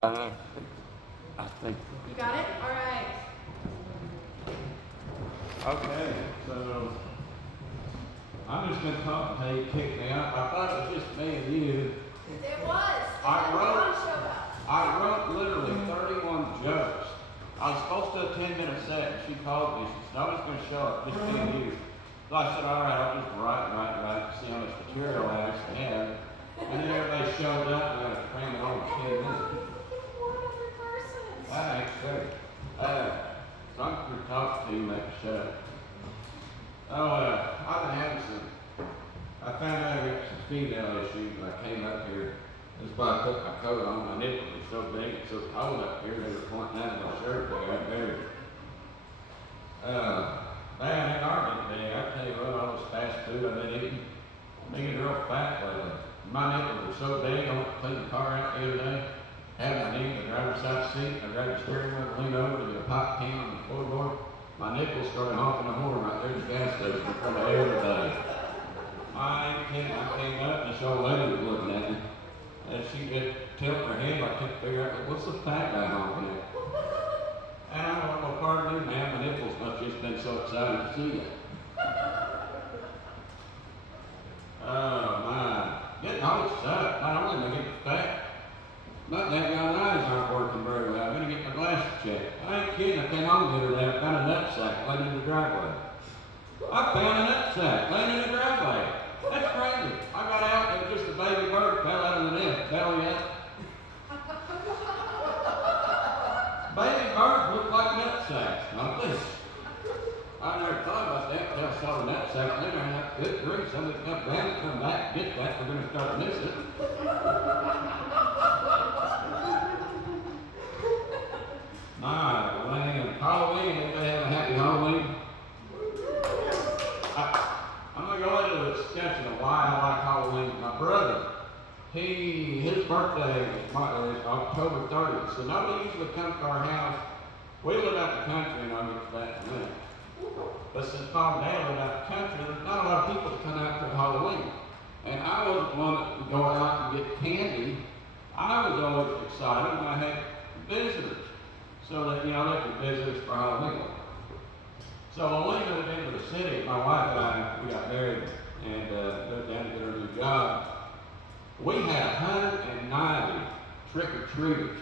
Uh, I think. You got it? All right. Okay, so I'm just gonna talk until you kick me out. I thought it was just me and you. It was. I wrote- John showed up. I wrote literally 31 jokes. I was supposed to do a 10-minute set, and she called me. She said, I was gonna show up, just me and you. So I said, all right, I'll just write, see how much material I actually have. And then everybody showed up, and I got to cram it all in 10 minutes. One other person. That ain't fair. So I'm gonna talk to you, make a show. I've been having I found out I got some female issues when I came up here. That's why I put my coat on. My nipples are so big, it's so cold up here, they were pointing out in my shirt, they got buried. Man, that argument today, I tell you what, all this fast food I've been eating, I'm getting real fat lately. My nipples are so big, I went to clean the car out the other day, had my knee in the driver's side seat, I grabbed the steering wheel, leaned over to get a pop can on the floorboard. My nipples started honking the horn right there at the gas station in front of everybody. I came up and this old lady was looking at me. And she would tilt her head, I couldn't figure out, what's the fat guy honking at? And I don't know what part of me, man, my nipples must have just been so excited to see it. Oh my, getting old sucks. Not only am I getting fat, but that young eyes aren't working very well. I'm gonna get my glasses checked. I ain't kidding, I came home the other day, I found a nutsack laying in the driveway. I found a nutsack laying in the driveway. That's crazy. I got out and just a baby bird fell out of the nest, belly up. Baby birds look like nutsacks, don't they? I never thought about that until I saw the nutsack later, and I thought, good grief, somebody come down and come back and get that, we're gonna start missing. My land, Halloween, anybody have a happy Halloween? I'm gonna go into a discussion of why I like Halloween. My brother, his birthday is October 30th, so nobody usually comes to our house. We live out the country and I'll get to that in a minute. But since Mom and Dad live out the country, there's not a lot of people that come out for Halloween. And I wasn't one that would go out and get candy. I was always excited when I had visitors. So that, they could visit us for Halloween. So when we moved into the city, my wife and I, we got married and moved down to get our new job. We had 190 trick-or-treaters.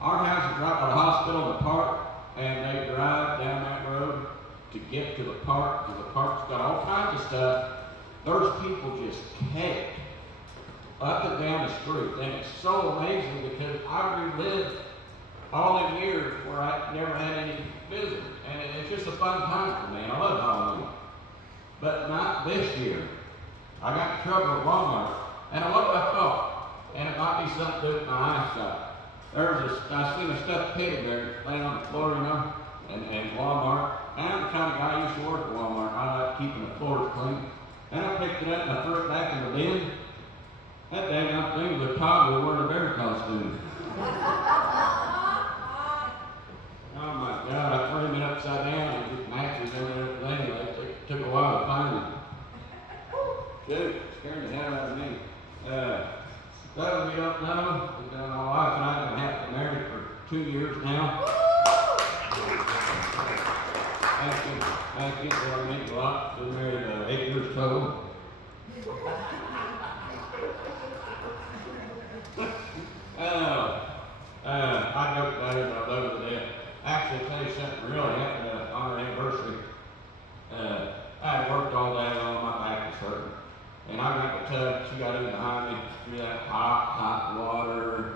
Our house is right by the hospital in the park, and they drive down that road to get to the park, because the park's got all kinds of stuff. There's people just caked up and down the street, and it's so amazing because I relived all the years where I never had any visitors, and it's just a fun time for me, and I love Halloween. But not this year. I got in trouble at Walmart, and I looked I thought, and it might be something to do with my eyesight. I seen a stuffed teddy bear laying on the floor, and Walmart. And I'm the kind of guy who used to work at Walmart. I like keeping the floors clean. And I picked it up and I threw it back in the bin. That daggone thing was a toddler wearing a bear costume. Oh my God, I threw him upside down and just matches and everything. It took a while to find him. Shoot, scared the hell out of me. Those of you don't know, my wife and I have been happily married for 2 years now. Thank you, that means a lot. Been married 8 years total. I joke about it, but I love it to death. Actually, I'll tell you something really happened on our anniversary. I had worked all day long, my back was hurting. And I got the tub, she got in behind me, threw that hot water,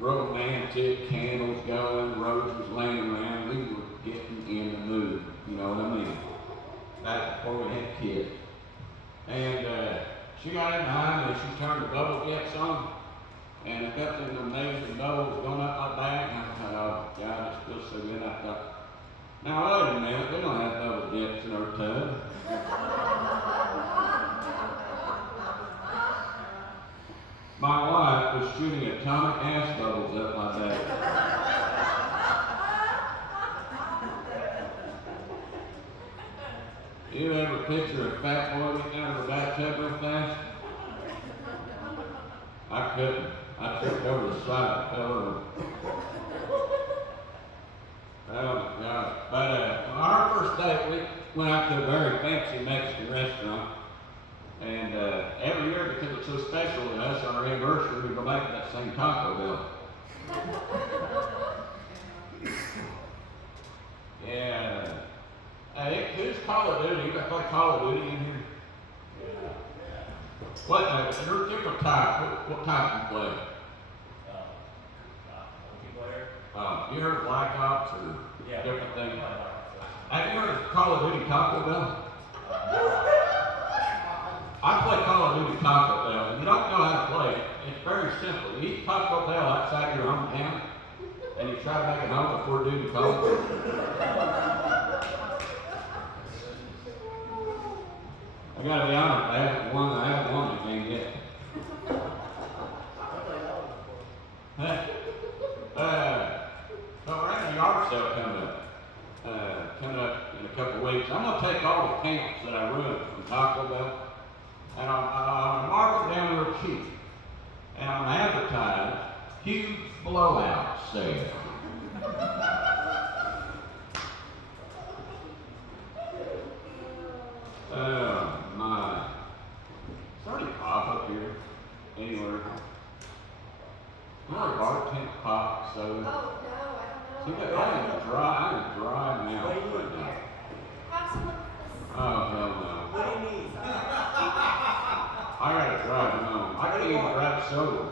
romantic, candles going, roses laying around. We were getting in the mood, you know what I mean? Back before we had kids. And she got in behind me and she turned the bubble jets on. And I got them amazing bubbles going up my back. And I thought, oh God, it feels so good. I thought, now wait a minute, we don't have bubble jets in our tub. My wife was shooting atomic ass bubbles up my back. You ever picture a fat boy getting out of the bathtub real fast? I couldn't. I tripped over the side and fell over. Oh my God. But on our first date, we went out to a very fancy Mexican restaurant. And every year, because it's so special to us, on our anniversary, we go back to that same Taco Bell. Yeah. Hey, who's Call of Duty? You got to play Call of Duty in here? What? You're different type. What type do you play? Multiplayer. You heard of Black Ops or different things? Have you heard of Call of Duty Taco Bell? I play Call of Duty Taco Bell. If you don't know how to play it, it's very simple. You eat Taco Bell outside your hometown, and you try to make it home before duty calls. I gotta be honest, I haven't won the game yet. So we're having a yard sale coming up in a couple of weeks. I'm gonna take all the pants that I ruined from Taco Bell, and I'm mark it down real cheap, and I'm gonna advertise huge blowout sale. Oh my. It's already pop up here. Anywhere. Not a bartender pop, so. Oh, no, I See don't know. that? I am dry now. Have some of this. Oh, hell no. What do you need? I gotta drive home. I can't even drive sober.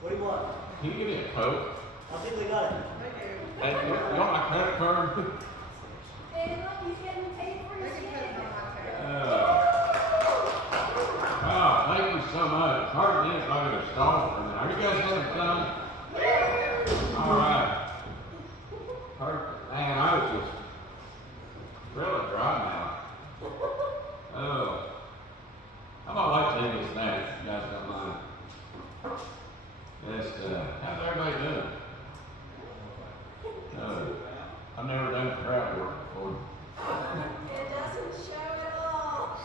What do you want? Can you give me a Coke? I think we got it. Hey, you want my credit card? And look, he's getting paid for his ticket. Oh, thank you so much. It's hard to if I get a stall for a minute. Are you guys having fun? All right. Perfect. Man, I was just really dry now. Oh. How about like to take a snack if you guys don't mind? How's everybody doing? I've never done crowd work before. It doesn't show at all.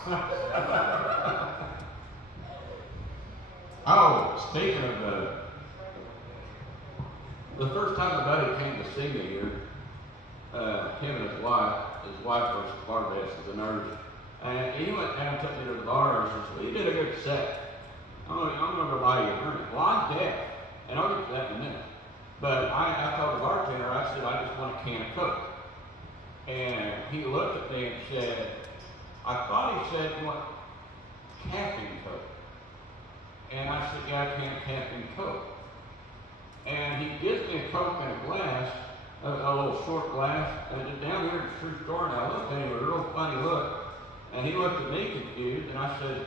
Oh, speaking of the first time a buddy came to see me here, him and his wife works at the bar desk as a nurse, and he went down and took me to the bar and says, well, you did a good set. I'm gonna go buy you a drink. Well, I'm deaf, and I'll get to that in a minute. But I told the bartender, I said, I just want a can of Coke. And he looked at me and said, I thought he said, you want caffeine Coke? And I said, yeah, I can caffeine Coke. And he gives me a Coke in a glass, a little short glass, and it's down here at the true store, and I looked at him with a real funny look. And he looked at me confused, and I said,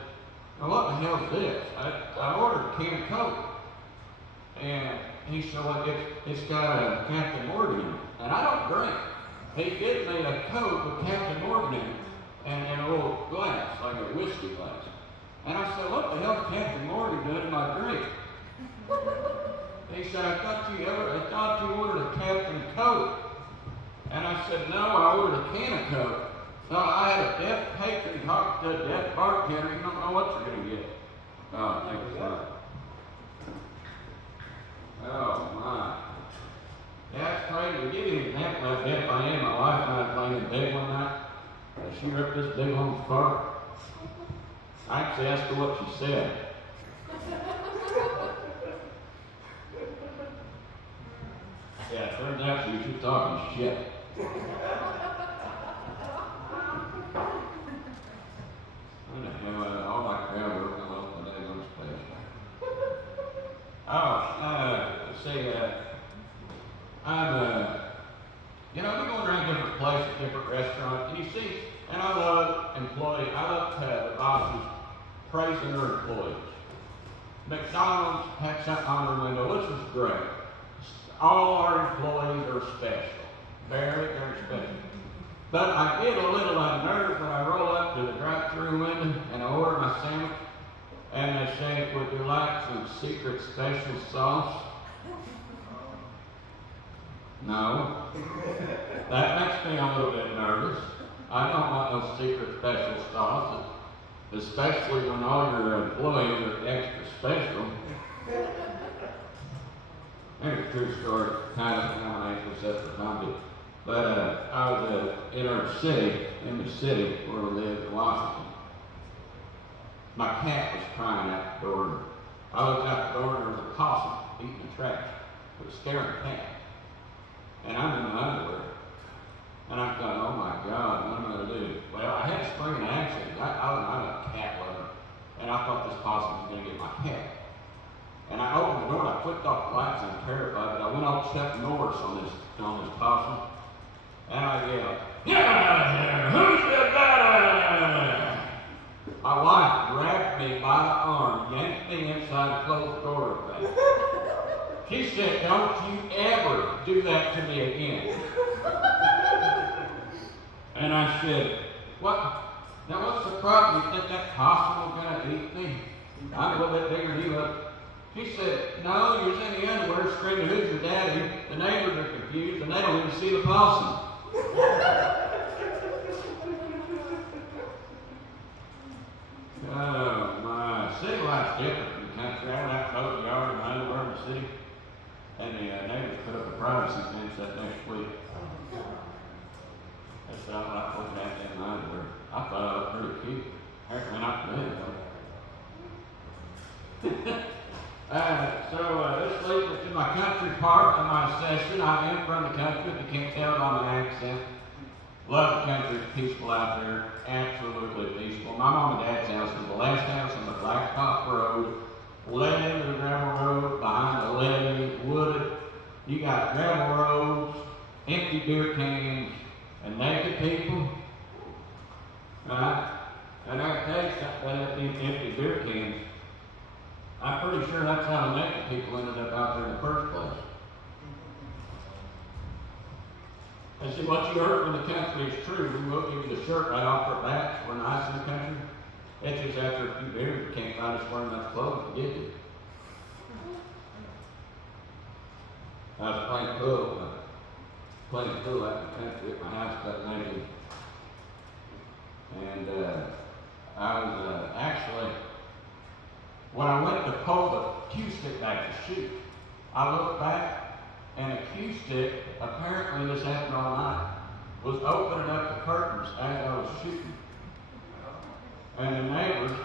now what the hell is this? I ordered a can of Coke. And he said, well, it's got a Captain Morgan in it. And I don't drink. He gives me a Coke with Captain Morgan in it, and a little glass, like a whiskey glass. And I said, what the hell is Captain Morgan doing in my drink? He said, I thought you ordered a Captain Coke. And I said, no, I ordered a can of Coke. So I had a deaf patron talk to a deaf bartender. You don't know what you're going to get. Oh, thank you, sir. Oh, my. That's crazy. To give you an example of how deaf I am, my wife and I was laying in bed one night, and she ripped this big long fart. I actually asked her what she said. Yeah, it turns out she was just talking shit. What the hell, all my crowd work, I lost my day lunch place. Oh, let's see, I've been going around different places, different restaurants, and you see, and I love the bosses praising their employees. McDonald's had something on their window, which was great. All our employees are special. Very, very special. But I get a little unnerved when I roll up to the drive-thru window and I order my sandwich, and they say, would you like some secret special sauce? No. That makes me a little bit nervous. I don't want no secret special sauce, especially when all your employees are extra special. And it's a true story, kind of, I'm an actually set for comedy. But I was in our city, in the city where we lived in Washington. My cat was crying out the door. I looked out the door and there was a possum eating the trash. It was scaring the cat. And I'm in my underwear. And I thought, oh my God, what am I going to do? Well, I had to spring an action. I'm a cat lover. And I thought this possum was going to get my cat. And I opened the door and I flipped off the lights. I'm terrified, but I went off Chuck Norris on this possum. And I yelled, "Get out of here! Who's the better?" My wife grabbed me by the arm, yanked me inside the closed door of that. She said, "Don't you ever do that to me again." And I said, "What? Now what's the problem? You think that possum was going to eat me? I'm a little bit bigger than you look." She said, "No, you're in the underwear screaming, 'Who's your daddy?' The neighbors are confused and they don't even see the possum." Oh my, city life's different from the country. I went out to the yard in my underwear in the city, and the neighbors put up a privacy fence that next week. I said, "I'm not looking at that in my underwear." I thought I looked pretty cute. Apparently not to me, though. This leads me to my country part of my session. I am from the country, if you can't tell by my accent. Love the country, it's peaceful out there, absolutely peaceful. My mom and dad's house was the last house on the Blacktop Road, led into the gravel road, behind the levee, wooded. You got gravel roads, empty beer cans, and naked people. Right? And I tell you something about them empty beer cans. I'm pretty sure that's how the naked people ended up out there in the first place. And see, what you heard from the country is true. We will give you the shirt right off our backs. We're nice in the country. It's just after a few beers, you can't find us wearing enough clothes to get you. I was playing pool out in the country at my house that naked. And I was actually, when I went to pull the cue stick back to shoot, I looked back, and a cue stick, apparently this happened all night, was opening up the curtains as I was shooting. And the neighbors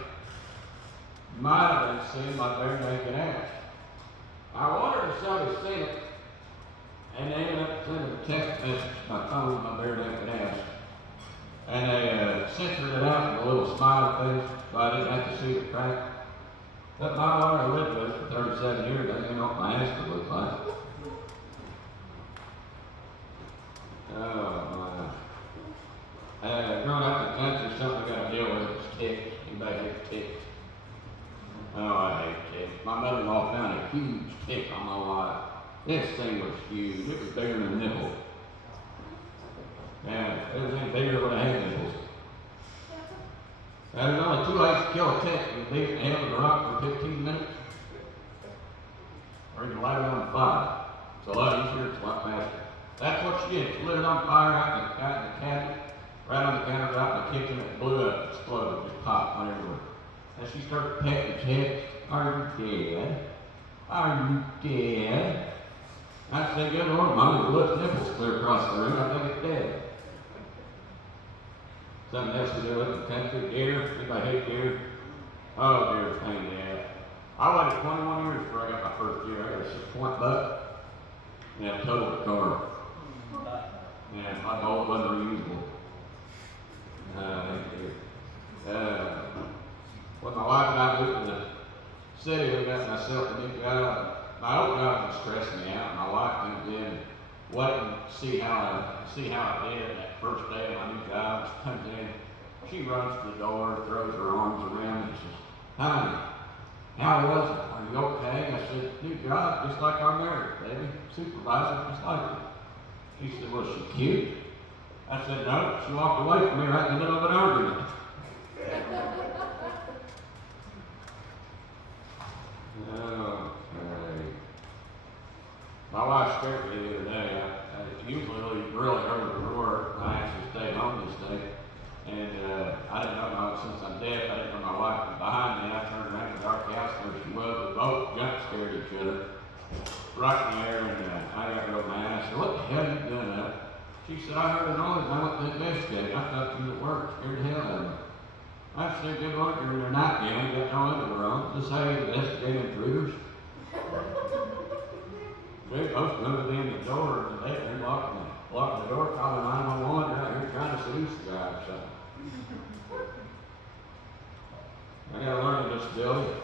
might have been seeing my bare naked ass. I wondered if somebody seen it, and they ended up sending a text message to my phone with my bare naked ass. And they censored it out with a little smiley face, so I didn't have to see the crack. But my lawyer lived with it for 37 years, I didn't know what my ass would look like. Oh my. Growing up in the country, something I got to deal with is ticks. Anybody hate ticks? Oh, I hate ticks. My mother-in-law found a huge tick on my wife. This thing was huge. It was bigger than a nipple. Yeah, if it was any bigger, it would have had nipples. And there's only 2 ways to kill a tick. You can leave it in the hand with a rock for 15 minutes, or you can light it on fire. It's a lot easier, it's a lot faster. That's what she did. She lit it on fire out in the cabinet, right on the countertop in the kitchen. It blew up, exploded, just popped on everywhere. And she started petting its head. "Are you dead? Are you dead?" I said, "Good Lord, Mommy, the little nipples clear across the room. I think it's dead." Something else we do up in the country, deer. Anybody hate deer? Oh, deer is pain in the ass. I waited 21 years before I got my first deer. I got a 6-point buck. Yeah, totaled the car. Yeah, my bolt wasn't reusable. When my wife and I moved to the city, we got myself a new job. My old job was stressing me out. My wife comes in, waiting to see how I did that first day of my new job. She comes in, she runs to the door, throws her arms around me, and says, "Honey, how was it? Are you okay?" I said, "New job, just like our marriage, baby. Supervisor, just like her." She said, "Was she cute?" I said, "No, she walked away from me right in the middle of an argument." Okay. My wife scared me the other day. I usually really early to work. I actually stayed home this day. And I didn't know, since I'm deaf, I didn't know my wife was behind me. I turned around to the dark house where she was. We both jump scared each other. right there, and I got real mad. I said, what the hell you doing up? She said, I heard a noise and I went to investigate. I thought you was at work, scared the hell out of me. I said, good Lord, you're in your nightgown, you got no underwear on. Is this how you investigate intruders? We're supposed to move in the door and they're locking the door, calling 911, they're out here trying to seduce the guy or something. I got a learning disability.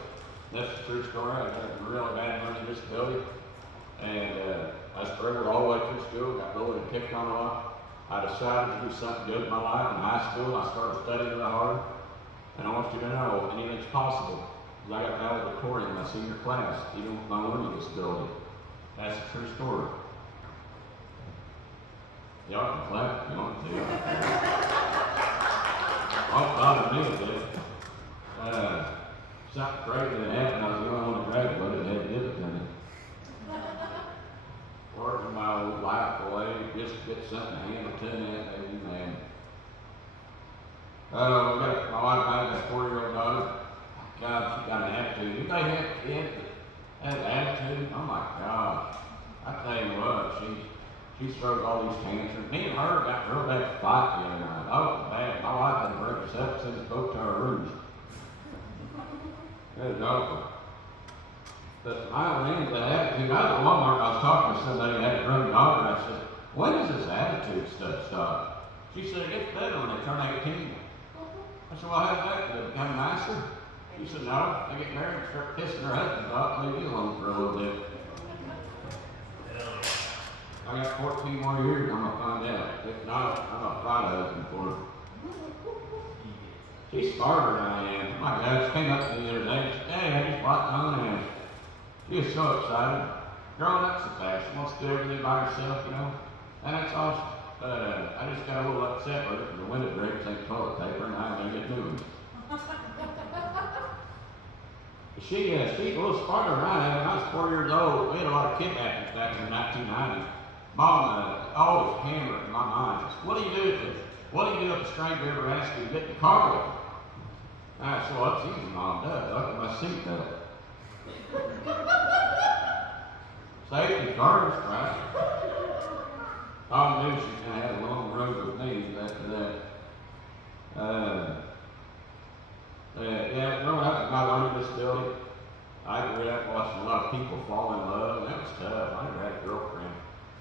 That's a true story. I got a real bad learning disability. And I struggled all the way through school, got bullied and picked on a lot. I decided to do something good in my life. In high school, I started studying real hard. And I want you to know, anything's possible. Because I got valedictorian in my senior class, even with my learning disability. That's a true story. Y'all can clap if you want to. Don't bother me a bit. Something crazy that happened. I was the only one that graduated and had to give it to me. Working my old life away, just to get something to handle to me, maybe, man. My wife has a 4-year-old daughter. God, she got an attitude. Anybody have a kid that has an attitude? Oh my gosh. I tell you what, she throws all these tantrums. Me and her got real bad fight the other night. Oh, bad. My wife had to break us up and send us both to our rooms. It was awful. But my land, that attitude, I was at Walmart, I was talking to somebody that had a grown daughter. I said, when does this attitude stuff stop? She said, it gets better when they turn 18. I said, well, how's that? Did it become nicer? She said, no, they get married and start pissing their husbands off and leave you alone for a little bit. I got 14 more years, I'm going to find out. If not, I'm going to find a husband for her. She's smarter than I am. Oh my God, she came up to me the other day and said, hey, I just bought my own house. She was so excited. Growing up's so fast. She wants to do everything by herself, you know. And that's awesome. But I just got a little upset with it because the window breaks ain't toilet paper and I'm going to get new ones. She's a little smarter than I am. When I was 4 years old, we had a lot of kidnappings back in the 1990s. Mom always hammered in my mind. She said, what do you do if a stranger ever asks you to get in the car with them? I said, well, that's easy, Mom does. Look at my seatbelt. Safety first, right? I knew she was going to have a long road with me after that. Growing up with my learning disability, I grew up watching a lot of people fall in love, and that was tough. I never had a girlfriend.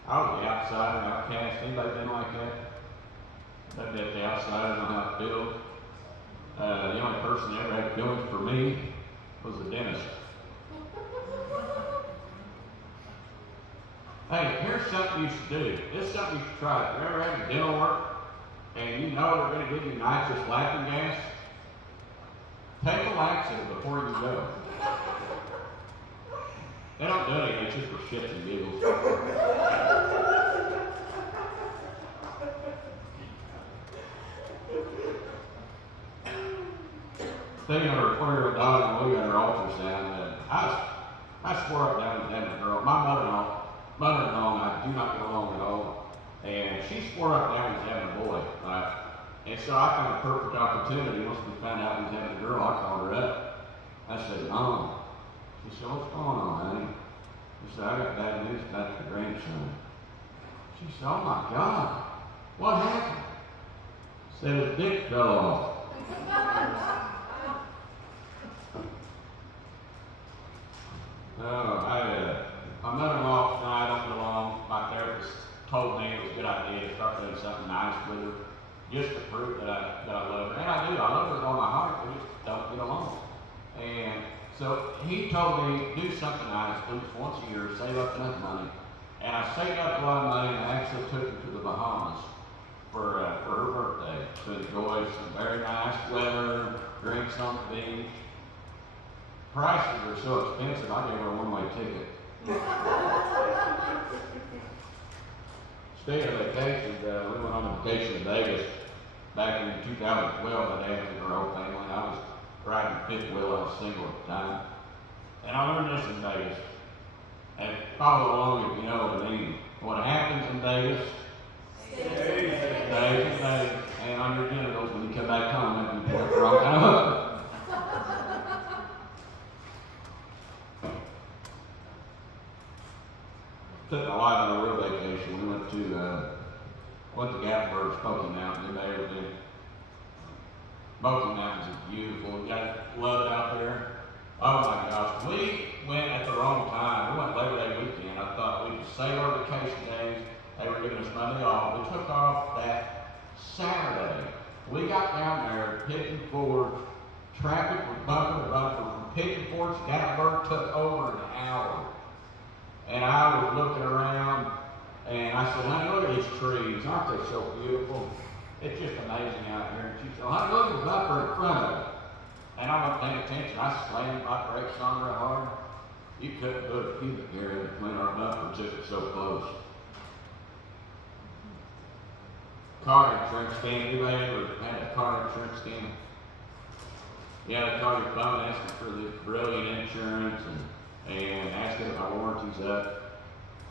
I was the outsider, outcast. Anybody been like that? I've been the outsider, know how it feels. The only person that ever had feelings for me was the dentist. Hey, here's something you should do. This is something you should try. If you ever had dental work and you know they're going to give you nitrous laughing gas, take a laxative before you go. They don't do anything, it's just for shits and giggles. Speaking of her 4-year-old daughter, when we got her ultrasound, I swore up down to having a girl. My mother-in-law and I do not get along at all. And she swore up down to having a boy, right? And so I found a perfect opportunity. Once we found out we was having a girl, I called her up. I said, Mom. She said, what's going on, honey? She said, I got bad news about your grandson. She said, oh my God, what happened? I said, his dick fell off. My mother-in-law and I don't get along. My therapist told me it was a good idea to start doing something nice with her, just to prove that I love her. And I do. I love her with all my heart. We just don't get along. And so he told me, do something nice, at least once a year, save up enough money. And I saved up a lot of money and I actually took her to the Bahamas for her birthday to enjoy some very nice weather, drinks on the beach. Prices are so expensive, I gave her a one-way ticket. Speaking of vacations, we went on a vacation to Vegas back in 2012. I danced with her whole family. I was riding fifth wheel. I was single at the time. And I learned this in Vegas. And follow along if you know what I mean. What happens in Vegas stays in Vegas. And on your genitals when you come back home after you put the wrong kind of a real vacation. We went to Gatlinburg, Smoky Mountain. Anybody ever been? Smoky Mountains is beautiful. We got love it out there. Oh my gosh, we went at the wrong time. We went Labor Day weekend. I thought we could save our vacation days. They were giving us Monday off. We took off that Saturday. We got down there, Pigeon Forge. Traffic was bumper to bumper. From Pigeon Forge to Gatlinburg took over an hour. And I was looking around, and I said, honey, look at these trees. Aren't they so beautiful? It's just amazing out here. And she said, honey, look at the bumper in front of it. And I wasn't paying attention. I slammed my brakes on real hard. You couldn't put a cubic here in between our bumpers if it's so close. Car insurance scam. Anybody ever had a car insurance scam? Yeah, they call your phone asking for the brilliant insurance and asking if my warranty's up.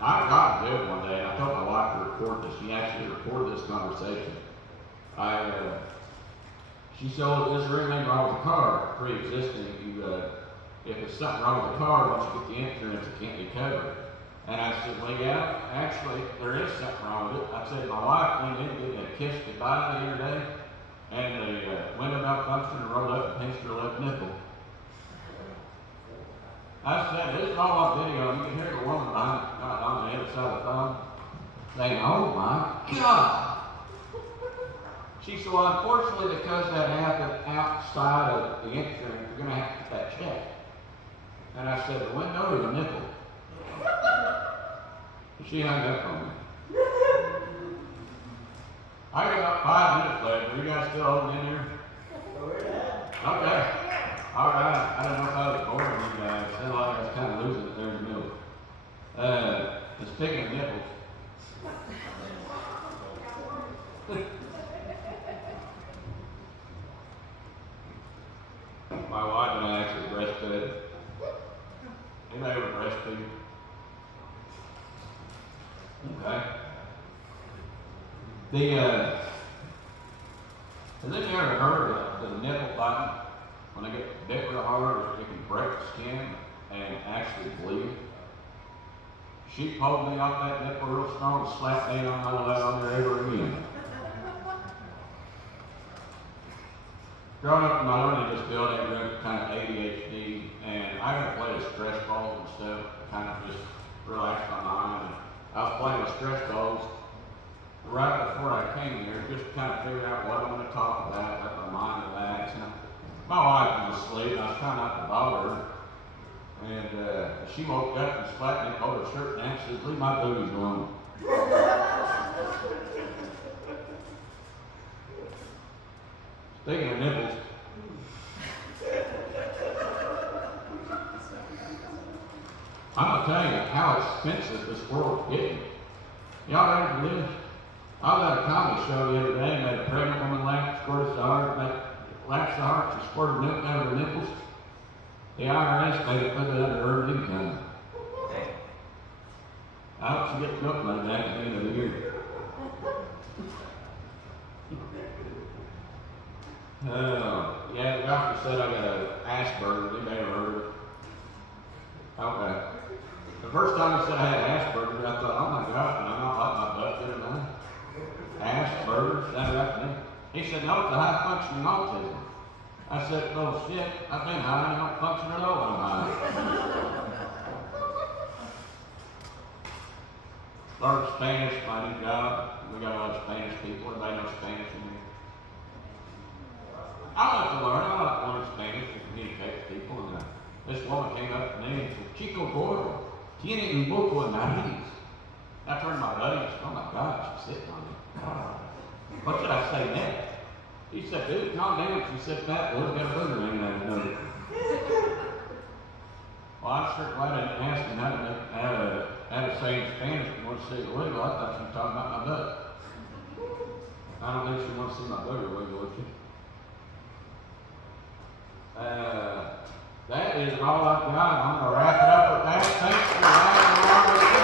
I got to do it one day, and I told my wife to record this. She actually recorded this conversation. She said, oh, is there anything wrong with the car? Pre-existing, if it's something wrong with the car, once you get the insurance, it can't be covered. And I said, well, yeah, actually, there is something wrong with it. I said, my wife went in and did a kiss goodbye the other day, and the window malfunctioned and rolled up and pinched her left nipple. I said, this is all on video. You can hear the woman behind on the other side of the phone saying, oh my God. She said, well, unfortunately, because that happened outside of the insurance, you're going to have to get that check. And I said, the window or the nipple? She hung up on me. I got about 5 minutes left. Are you guys still holding in here? Okay. All right. I don't know if I was boring you guys. It sounded like I was kind of losing it there in the middle. And speaking of nipples. My wife and I actually breastfed. Anybody ever breastfeed? Okay. Has anybody ever heard of the nipple button? When they get bit real hard, it can break the skin and actually bleed. She pulled me off that nipple real strong and slapped me on my leg on there ever again. Growing up in my learning disability, I grew up kind of ADHD, and I got to play with stress balls and stuff, kind of just relax my mind. And I was playing with stress balls right before I came here, just to kind of figure out what I'm going to talk about, let my mind relax. And my wife was asleep, and I was trying not to bother her. And she woke up and slapped me, pulled her shirt down, and says, leave my booties alone. Speaking of nipples, I'm going to tell you how expensive this world's getting. Y'all ready for this? I was at a comedy show the other day and made a pregnant woman laugh, squirted so hard, laughed so hard she squirted milk out of her nipples. The IRS made it put it under her income. I hope she gets milk money back at the end of the year. Yeah, the doctor said I got an Asperger's. Anybody ever heard of it? Okay. The first time he said I had Asperger's, I thought, oh my God, can I not like my butt good enough? Asperger's, that right to me. He said, no, it's a high functioning autism. I said, well, shit, I've been high and I don't function at all when I'm high. Learned Spanish, my new job. We got a lot of Spanish people. Everybody knows Spanish in here. I like to learn Spanish to communicate with people. And this woman came up to me and said, Chico Gordo, tiene un poco de nariz. I turned to my buddy and said, oh my God, she's sitting on me. What should I say next? He said, dude, calm down. She said, fat boy's got a booger hanging out his nose. Well, I'm sure glad I didn't ask him how to say in Spanish if you want to see it wiggle. I thought she was talking about my butt. I don't think she wants to see my booger wiggle, would she? That is all I've got. I'm going to wrap it up with that. Thanks for riding along with me.